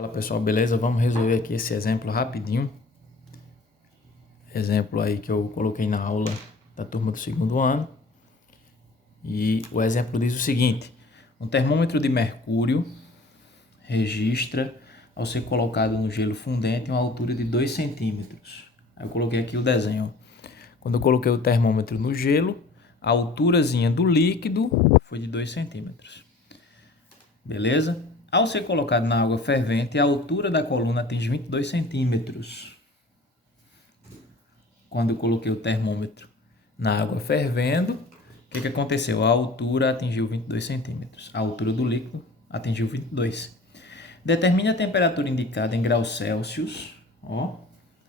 Fala pessoal, beleza? Vamos resolver aqui esse exemplo rapidinho. Exemplo aí que eu coloquei na aula da turma do segundo ano. E o exemplo diz o seguinte: um termômetro de mercúrio registra, ao ser colocado no gelo fundente, uma altura de 2 centímetros. Aí eu coloquei aqui o desenho. Quando eu coloquei o termômetro no gelo, a alturazinha do líquido foi de 2 centímetros. Beleza? Ao ser colocado na água fervente, a altura da coluna atinge 22 centímetros. Quando eu coloquei o termômetro na água fervendo, o que aconteceu? A altura atingiu 22 centímetros. A altura do líquido atingiu 22. Determine a temperatura indicada em graus Celsius.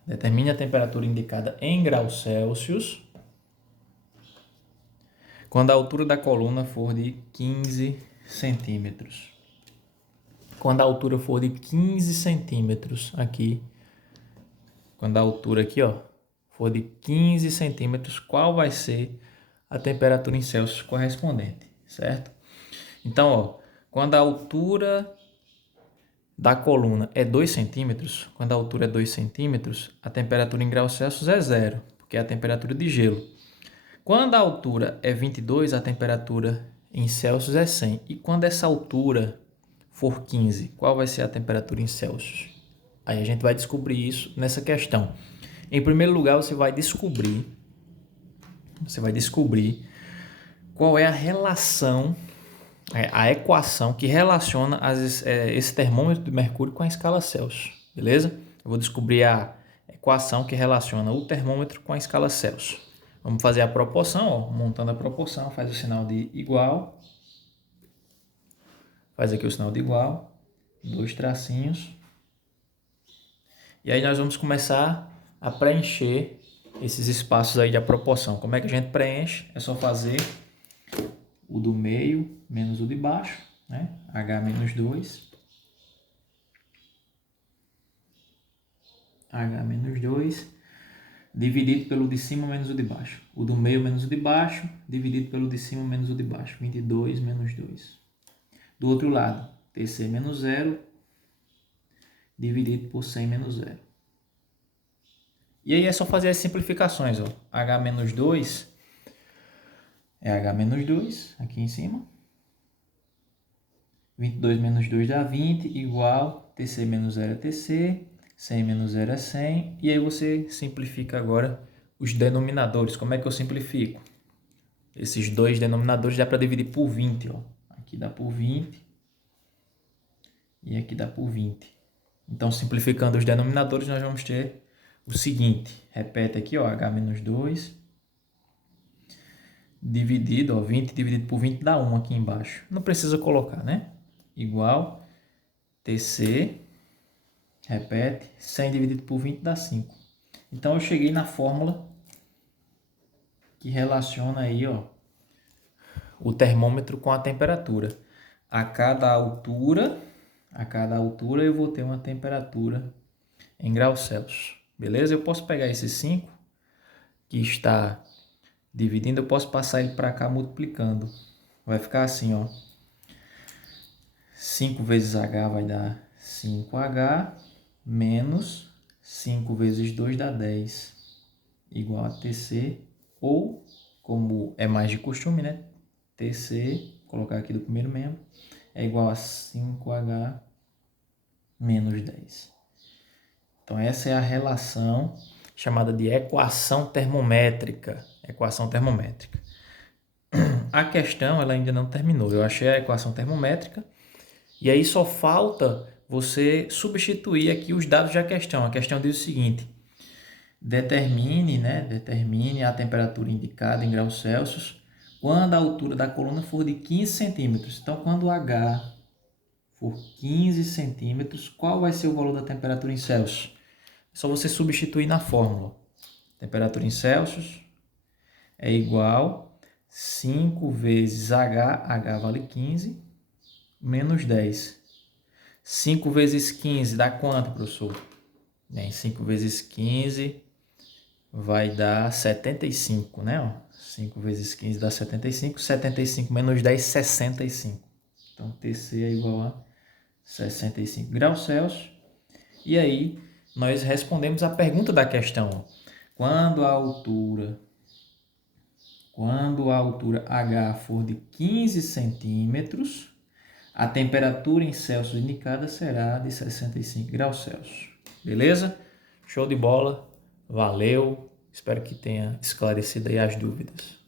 Determine a temperatura indicada em graus Celsius quando a altura da coluna for de 15 centímetros. Quando a altura for de 15 centímetros aqui, quando a altura aqui, for de 15 centímetros, qual vai ser a temperatura em Celsius correspondente, certo? Então, quando a altura da coluna é 2 centímetros, quando a altura é 2 centímetros, a temperatura em graus Celsius é 0, porque é a temperatura de gelo. Quando a altura é 22, a temperatura em Celsius é 100. E quando essa altura for 15, qual vai ser a temperatura em Celsius? Aí a gente vai descobrir isso nessa questão. Em primeiro lugar, você vai descobrir qual é a relação, a equação que relaciona esse termômetro de mercúrio com a escala Celsius, beleza? Eu vou descobrir a equação que relaciona o termômetro com a escala Celsius. Vamos fazer a proporção, montando a proporção, faz o sinal de igual, faz aqui o sinal de igual, 2 tracinhos, e aí nós vamos começar a preencher esses espaços aí da proporção. Como é que a gente preenche? É só fazer o do meio menos o de baixo, né? H menos 2. H menos 2 dividido pelo de cima menos o de baixo. O do meio menos o de baixo dividido pelo de cima menos o de baixo. 22 menos 2. Do outro lado, TC menos 0 dividido por 100 menos 0. E aí é só fazer as simplificações. H menos 2 é H menos 2 aqui em cima. 22 menos 2 dá 20, igual TC menos 0 é TC, 100 menos 0 é 100. E aí você simplifica agora os denominadores. Como é que eu simplifico? Esses dois denominadores dá para dividir por 20. Aqui dá por 20 e aqui dá por 20. Então, simplificando os denominadores, nós vamos ter o seguinte. Repete aqui, H menos 2 dividido, 20 dividido por 20 dá 1 aqui embaixo. Não precisa colocar, né? Igual TC, repete, 100 dividido por 20 dá 5. Então, eu cheguei na fórmula que relaciona aí, o termômetro com a temperatura. A cada altura eu vou ter uma temperatura em graus Celsius. Beleza? Eu posso pegar esse 5 que está dividindo, eu posso passar ele para cá multiplicando. Vai ficar assim, 5 vezes H vai dar 5H, menos 5 vezes 2 dá 10, igual a TC, ou, como é mais de costume, né? TC, colocar aqui do primeiro membro, é igual a 5H menos 10. Então, essa é a relação chamada de equação termométrica. Equação termométrica. A questão ela ainda não terminou. Eu achei a equação termométrica e aí só falta você substituir aqui os dados da questão. A questão diz o seguinte: determine a temperatura indicada em graus Celsius quando a altura da coluna for de 15 centímetros. Então, quando o H for 15 centímetros, qual vai ser o valor da temperatura em Celsius? É só você substituir na fórmula. Temperatura em Celsius é igual 5 vezes H, H vale 15, menos 10. 5 vezes 15 dá quanto, professor? 5 vezes 15 vai dar 75, né? 5 vezes 15 dá 75. 75 menos 10, 65. Então, TC é igual a 65 graus Celsius. E aí nós respondemos a pergunta da questão. Quando a altura H for de 15 centímetros, a temperatura em Celsius indicada será de 65 graus Celsius. Beleza? Show de bola. Valeu. Espero que tenha esclarecido aí as dúvidas.